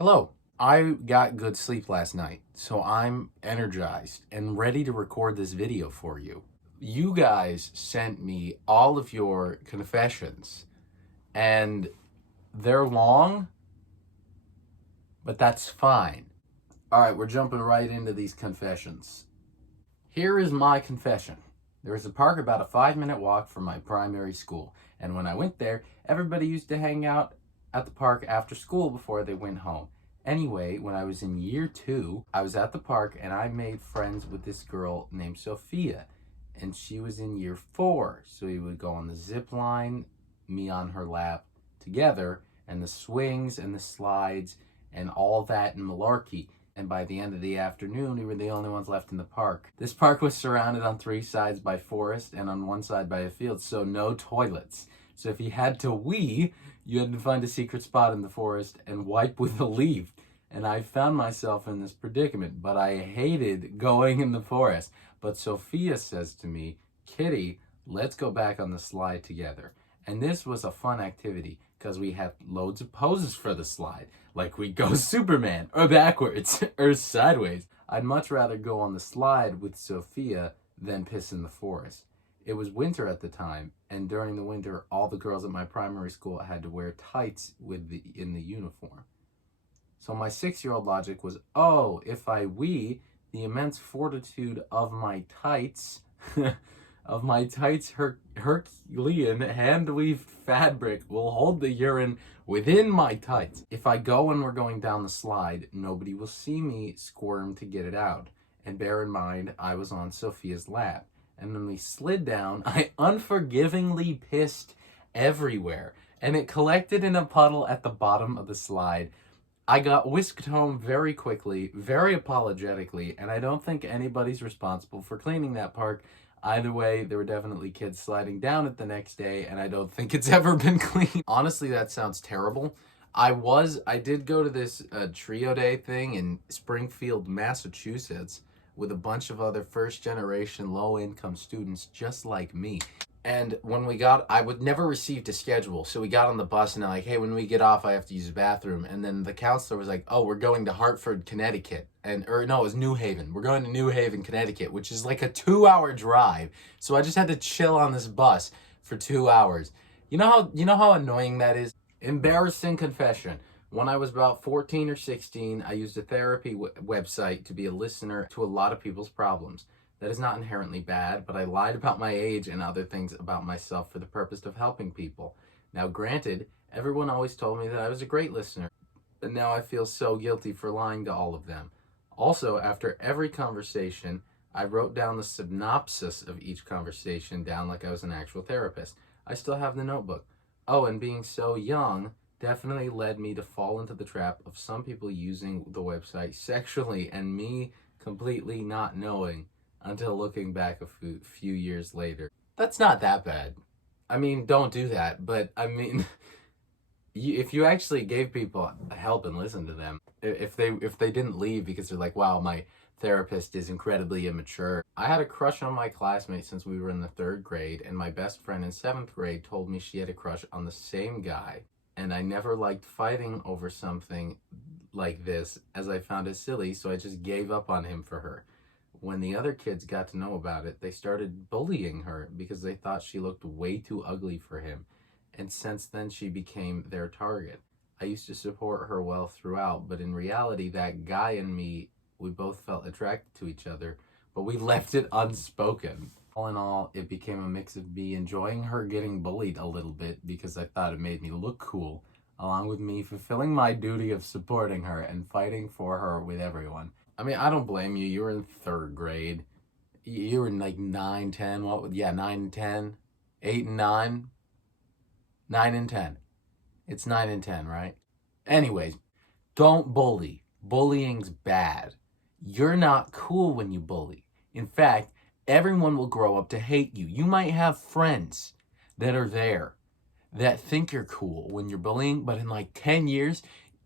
Hello. I got good sleep last night, so I'm energized and ready to record this video for you. You guys sent me all of your confessions, and they're long, but that's fine. All right, we're jumping right into these confessions. Here is my confession. There is a park about a 5-minute walk from my primary school, and when I went there, everybody used to hang out at the park after school before they went home. Anyway, when I was in year 2, I was at the park and I made friends with this girl named Sophia, and she was in year 4, so we would go on the zip line, me on her lap, together, and the swings and the slides and all that and malarkey. And by the end of the afternoon, we were the only ones left in the park. This park was surrounded on 3 sides by forest and on 1 side by a field, so no toilets. So if you had to wee, you had to find a secret spot in the forest and wipe with a leaf. And I found myself in this predicament, but I hated going in the forest. But Sophia says to me, "Kitty, let's go back on the slide together." And this was a fun activity because we had loads of poses for the slide. Like we'd go Superman, or backwards, or sideways. I'd much rather go on the slide with Sophia than piss in the forest. It was winter at the time, and during the winter, all the girls at my primary school had to wear tights in the uniform. So my 6-year-old logic was, oh, if I wee, the immense fortitude of my tights, Herculean hand-weaved fabric will hold the urine within my tights. If I go when we're going down the slide, nobody will see me squirm to get it out. And bear in mind, I was on Sophia's lap. And when we slid down, I unforgivingly pissed everywhere. And it collected in a puddle at the bottom of the slide. I got whisked home very quickly, very apologetically, and I don't think anybody's responsible for cleaning that park. Either way, there were definitely kids sliding down it the next day, and I don't think it's ever been cleaned. Honestly, that sounds terrible. I did go to this trio day thing in Springfield, Massachusetts, with a bunch of other first-generation low-income students just like me. And when I would never received a schedule, so we got on the bus and they're like, hey, when we get off, I have to use the bathroom. And then the counselor was like, oh, we're going to Hartford, Connecticut. It was New Haven. We're going to New Haven, Connecticut, which is like a 2-hour drive. So I just had to chill on this bus for 2 hours. You know how annoying that is? Embarrassing confession. When I was about 14 or 16, I used a therapy website to be a listener to a lot of people's problems. That is not inherently bad, but I lied about my age and other things about myself for the purpose of helping people. Now, granted, everyone always told me that I was a great listener, but now I feel so guilty for lying to all of them. Also, after every conversation, I wrote down the synopsis of each conversation down like I was an actual therapist. I still have the notebook. Oh, and being so young definitely led me to fall into the trap of some people using the website sexually and me completely not knowing until looking back a few years later. That's not that bad. I mean, don't do that, but I mean, if you actually gave people help and listened to them, if they didn't leave because they're like, wow, my therapist is incredibly immature. I had a crush on my classmate since we were in the 3rd grade, and my best friend in 7th grade told me she had a crush on the same guy, and I never liked fighting over something like this, as I found it silly, so I just gave up on him for her. When the other kids got to know about it, they started bullying her because they thought she looked way too ugly for him. And since then, she became their target. I used to support her well throughout, but in reality, that guy and me, we both felt attracted to each other, but we left it unspoken. All in all, it became a mix of me enjoying her getting bullied a little bit because I thought it made me look cool, along with me fulfilling my duty of supporting her and fighting for her with everyone. I mean, I don't blame you. You were in 3rd grade. You were in like 9, 10. 9 and 10. 8 and 9. 9 and 10. It's 9 and 10, right? Anyways, don't bully. Bullying's bad. You're not cool when you bully. In fact, everyone will grow up to hate you. You might have friends that are there that think you're cool when you're bullying, but in like 10 years,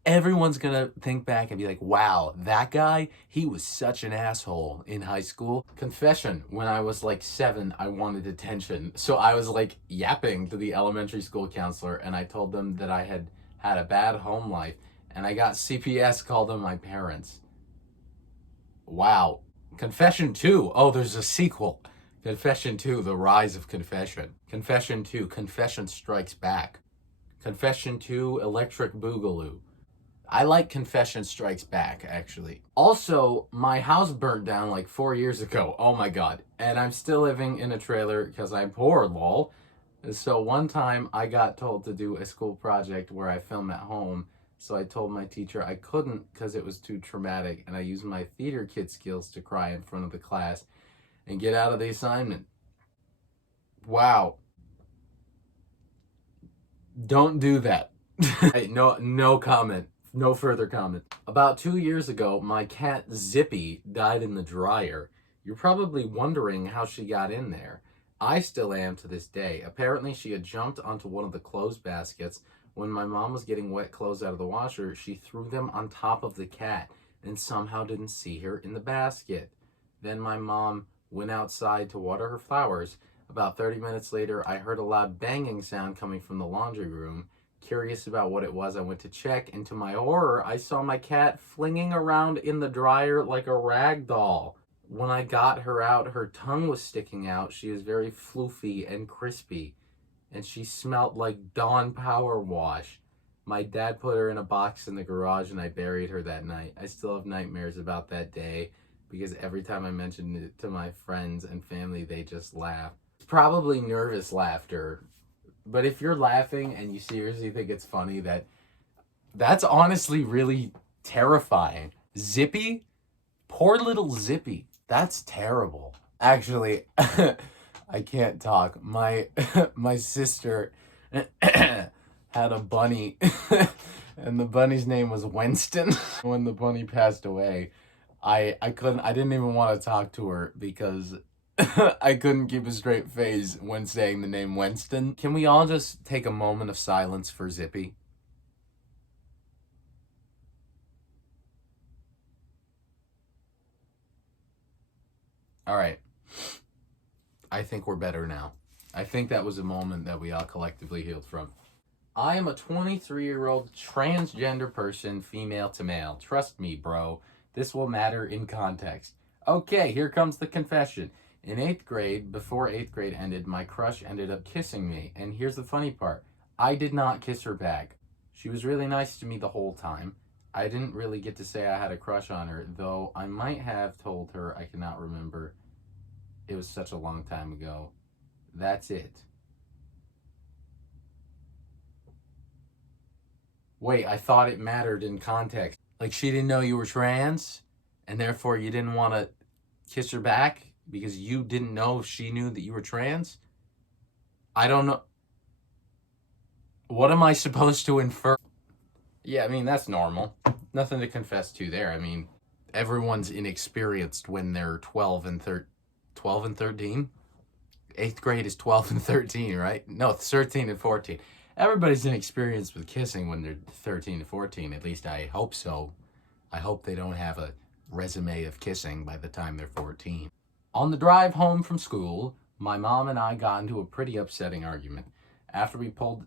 everyone's gonna think back and be like, wow, that guy, he was such an asshole in high school. Confession, when I was like 7, I wanted attention. So I was like yapping to the elementary school counselor, and I told them that I had had a bad home life and I got CPS called on my parents. Wow. Confession 2. Oh, there's a sequel. Confession 2, The Rise of Confession. Confession 2, Confession Strikes Back. Confession 2, Electric Boogaloo. I like Confession Strikes Back, actually. Also, my house burnt down like 4 years ago. Oh my god. And I'm still living in a trailer because I'm poor, lol. So one time I got told to do a school project where I film at home. So I told my teacher I couldn't because it was too traumatic, and I used my theater kid skills to cry in front of the class and get out of the assignment. Wow. Don't do that. Hey, no comment. No further comment. About 2 years ago, my cat Zippy died in the dryer. You're probably wondering how she got in there. I still am to this day. Apparently, she had jumped onto one of the clothes baskets. When my mom was getting wet clothes out of the washer, she threw them on top of the cat and somehow didn't see her in the basket. Then my mom went outside to water her flowers. About 30 minutes later, I heard a loud banging sound coming from the laundry room. Curious about what it was, I went to check, and to my horror, I saw my cat flinging around in the dryer like a rag doll. When I got her out, her tongue was sticking out. She was very floofy and crispy, and she smelled like Dawn Power Wash. My dad put her in a box in the garage, and I buried her that night. I still have nightmares about that day because every time I mention it to my friends and family, they just laugh. It's probably nervous laughter. But if you're laughing and you seriously think it's funny, that's honestly really terrifying. Zippy? Poor little Zippy. That's terrible. Actually, I can't talk. My sister had a bunny and the bunny's name was Winston. When the bunny passed away, I didn't even want to talk to her because I couldn't keep a straight face when saying the name Winston. Can we all just take a moment of silence for Zippy? All right. I think we're better now. I think that was a moment that we all collectively healed from. I am a 23-year-old transgender person, female to male. Trust me, bro. This will matter in context. Okay, here comes the confession. In 8th grade, before 8th grade ended, my crush ended up kissing me. And here's the funny part. I did not kiss her back. She was really nice to me the whole time. I didn't really get to say I had a crush on her, though I might have told her. I cannot remember. It was such a long time ago. That's it. Wait, I thought it mattered in context. Like she didn't know you were trans, and therefore you didn't want to kiss her back because you didn't know she knew that you were trans? I don't know. What am I supposed to infer? Yeah, I mean, that's normal. Nothing to confess to there. I mean, everyone's inexperienced when they're 12 and 13. 8th grade is 12 and 13, right? No, 13 and 14. Everybody's inexperienced with kissing when they're 13 to 14. At least I hope so. I hope they don't have a resume of kissing by the time they're 14. On the drive home from school, my mom and I got into a pretty upsetting argument. After we pulled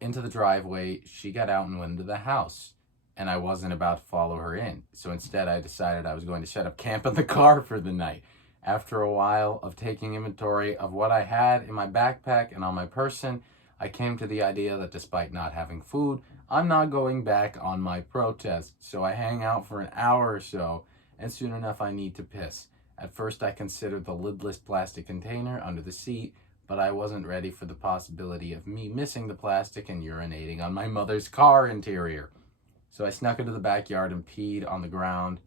into the driveway, she got out and went into the house, and I wasn't about to follow her in. So instead, I decided I was going to set up camp in the car for the night. After a while of taking inventory of what I had in my backpack and on my person, I came to the idea that despite not having food, I'm not going back on my protest. So I hang out for an hour or so, and soon enough I need to piss. At first I considered the lidless plastic container under the seat, but I wasn't ready for the possibility of me missing the plastic and urinating on my mother's car interior. So I snuck into the backyard and peed on the ground,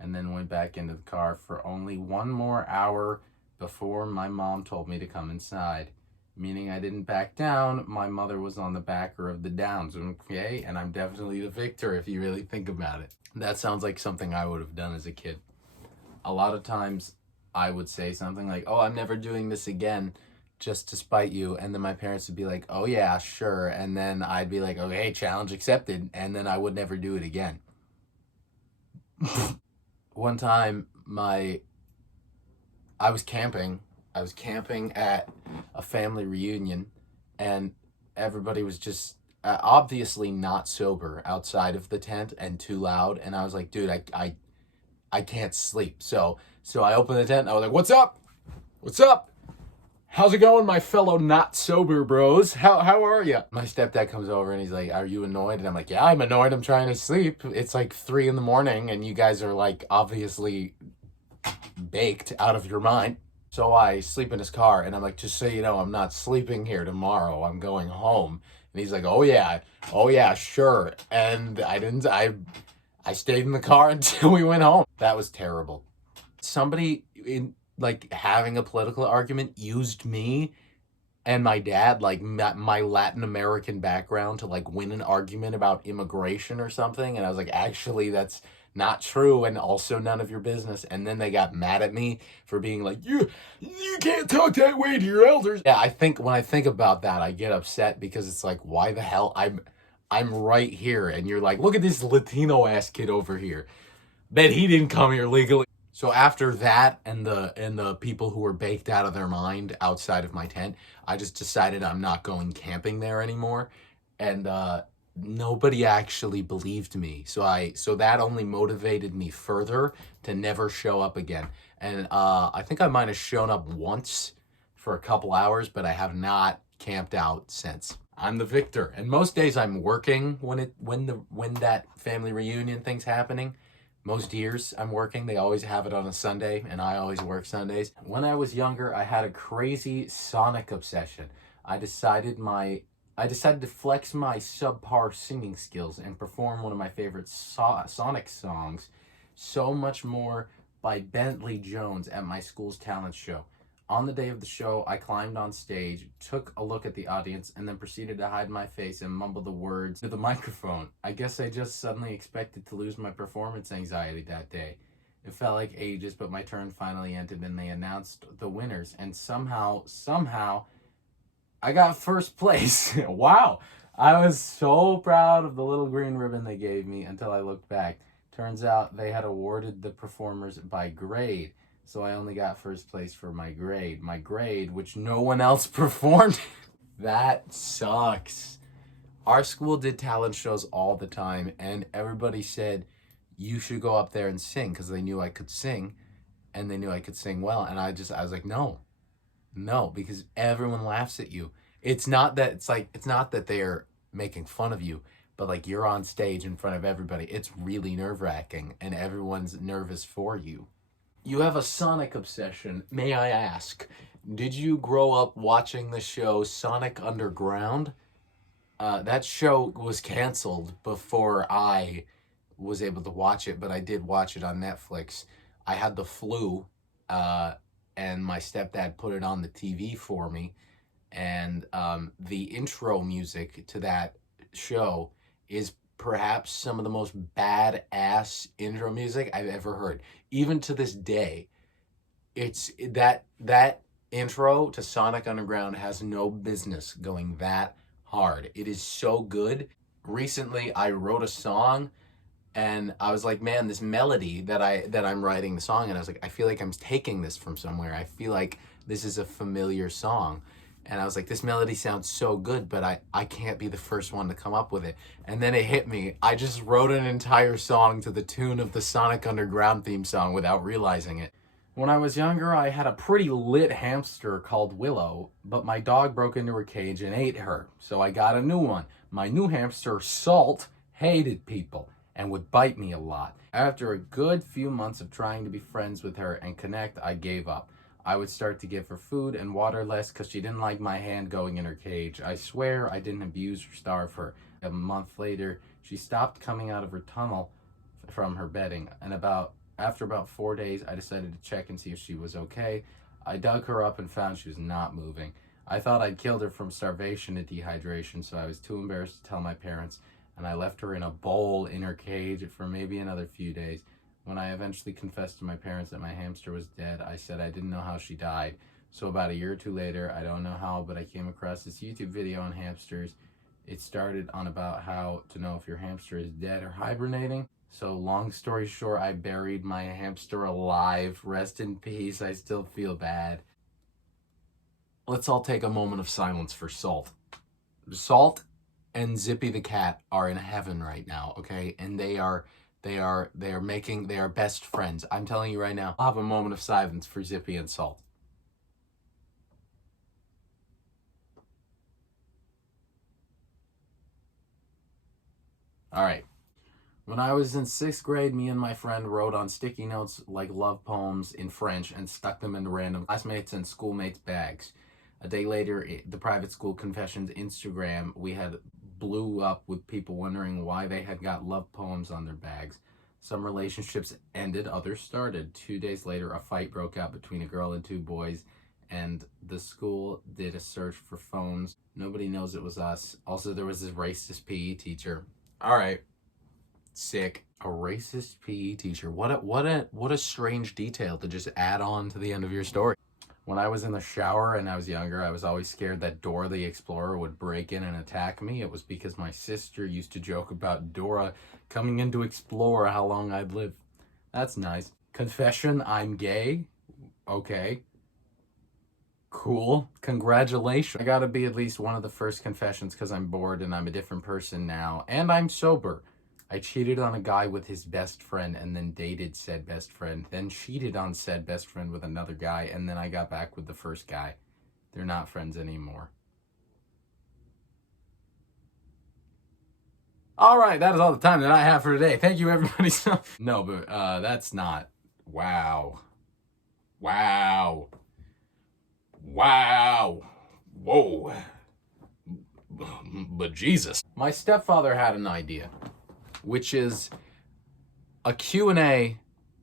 and then went back into the car for only 1 more hour before my mom told me to come inside. Meaning I didn't back down, my mother was on the backer of the downs, okay? And I'm definitely the victor if you really think about it. That sounds like something I would have done as a kid. A lot of times I would say something like, oh, I'm never doing this again, just to spite you. And then my parents would be like, oh yeah, sure. And then I'd be like, okay, challenge accepted. And then I would never do it again. One time I was camping at a family reunion, and everybody was just obviously not sober outside of the tent and too loud. And I was like, dude, I can't sleep. So I opened the tent and I was like, what's up? What's up? How's it going, my fellow not sober bros? How are you? My stepdad comes over and he's like, are you annoyed? And I'm like, yeah, I'm annoyed. I'm trying to sleep. It's like 3 a.m. and you guys are like obviously baked out of your mind. So I sleep in his car and I'm like, just so you know, I'm not sleeping here tomorrow. I'm going home. And he's like, oh yeah, sure. And I stayed in the car until we went home. That was terrible. Somebody in like having a political argument used me and my dad, like my Latin American background, to like win an argument about immigration or something. And I was like, actually, that's not true, and also none of your business. And then they got mad at me for being like, you can't talk that way to your elders. Yeah, I think when I think about that, I get upset because it's like, why the hell I'm right here, and you're like, look at this Latino ass kid over here. Bet he didn't come here legally. So after that and the people who were baked out of their mind outside of my tent, I just decided I'm not going camping there anymore. And nobody actually believed me. So that only motivated me further to never show up again. And I think I might have shown up once for a couple hours, but I have not camped out since. I'm the victor. And most days I'm working when that family reunion thing's happening. Most years I'm working. They always have it on a Sunday, and I always work Sundays. When I was younger, I had a crazy Sonic obsession. I decided to flex my subpar singing skills and perform one of my favorite Sonic songs, So Much More by Bentley Jones, at my school's talent show. On the day of the show, I climbed on stage, took a look at the audience, and then proceeded to hide my face and mumble the words to the microphone. I guess I just suddenly expected to lose my performance anxiety that day. It felt like ages, but my turn finally ended and they announced the winners. And somehow, I got first place. Wow. I was so proud of the little green ribbon they gave me until I looked back. Turns out they had awarded the performers by grade. So I only got first place for my grade, which no one else performed. That sucks. Our school did talent shows all the time, and everybody said, you should go up there and sing, because they knew I could sing, and they knew I could sing well. And I was like, no, because everyone laughs at you. It's not that they're making fun of you, but like you're on stage in front of everybody. It's really nerve-wracking, and everyone's nervous for you. You have a Sonic obsession. May I ask, did you grow up watching the show Sonic Underground? That show was canceled before I was able to watch it, but I did watch it on Netflix. I had the flu, and my stepdad put it on the TV for me. And the intro music to that show is perhaps some of the most badass intro music I've ever heard. Even to this day, it's that intro to Sonic Underground has no business going that hard. It is so good. Recently, I wrote a song, and I was like, man, this melody that I'm writing the song, and I was like, I feel like I'm taking this from somewhere. I feel like this is a familiar song. And I was like, this melody sounds so good, but I can't be the first one to come up with it. And then it hit me. I just wrote an entire song to the tune of the Sonic Underground theme song without realizing it. When I was younger, I had a pretty lit hamster called Willow, but my dog broke into her cage and ate her, so I got a new one. My new hamster, Salt, hated people and would bite me a lot. After a good few months of trying to be friends with her and connect, I gave up. I would start to give her food and water less because she didn't like my hand going in her cage. I swear I didn't abuse or starve her. A month later, she stopped coming out of her tunnel from her bedding, and after about 4 days, I decided to check and see if she was okay. I dug her up and found she was not moving. I thought I'd killed her from starvation and dehydration, so I was too embarrassed to tell my parents, and I left her in a bowl in her cage for maybe another few days. When I eventually confessed to my parents that my hamster was dead, I said I didn't know how she died. So about a year or two later, I don't know how, but I came across this YouTube video on hamsters. It started on about how to know if your hamster is dead or hibernating. So long story short, I buried my hamster alive. Rest in peace. I still feel bad. Let's all take a moment of silence for Salt. Salt and Zippy the cat are in heaven right now, okay? And they are best friends. I'm telling you right now. I'll have a moment of silence for Zippy and Salt. All right. When I was in 6th grade, me and my friend wrote on sticky notes like love poems in French and stuck them into random classmates and schoolmates' bags. A day later, the private school confessions Instagram, we had blew up with people wondering why they had got love poems on their bags. Some relationships ended, others started. 2 days later, a fight broke out between a girl and 2 boys, and the school did a search for phones. Nobody knows it was us. Also, there was this racist PE teacher. All right. Sick. A racist PE teacher. What a strange detail to just add on to the end of your story. When I was in the shower and I was younger, I was always scared that Dora the Explorer would break in and attack me. It was because my sister used to joke about Dora coming in to explore how long I'd live. That's nice. Confession, I'm gay. Okay. Cool. Congratulations. I gotta be at least one of the first confessions because I'm bored and I'm a different person now. And I'm sober. I cheated on a guy with his best friend and then dated said best friend, then cheated on said best friend with another guy, and then I got back with the first guy. They're not friends anymore. All right, that is all the time that I have for today. Thank you, everybody. No, but that's not. Wow. Wow. Wow. Whoa. But Jesus. My stepfather had an idea, which is a Q&A,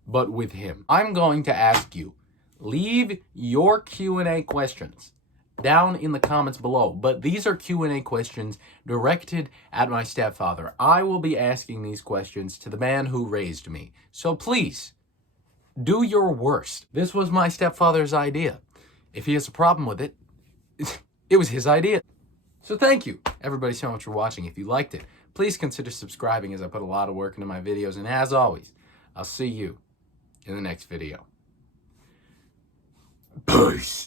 but with him. I'm going to ask you, leave your Q&A questions down in the comments below, but these are Q&A questions directed at my stepfather. I will be asking these questions to the man who raised me. So please, do your worst. This was my stepfather's idea. If he has a problem with it, it was his idea. So thank you, everybody, so much for watching. If you liked it, please consider subscribing as I put a lot of work into my videos. And as always, I'll see you in the next video. Peace.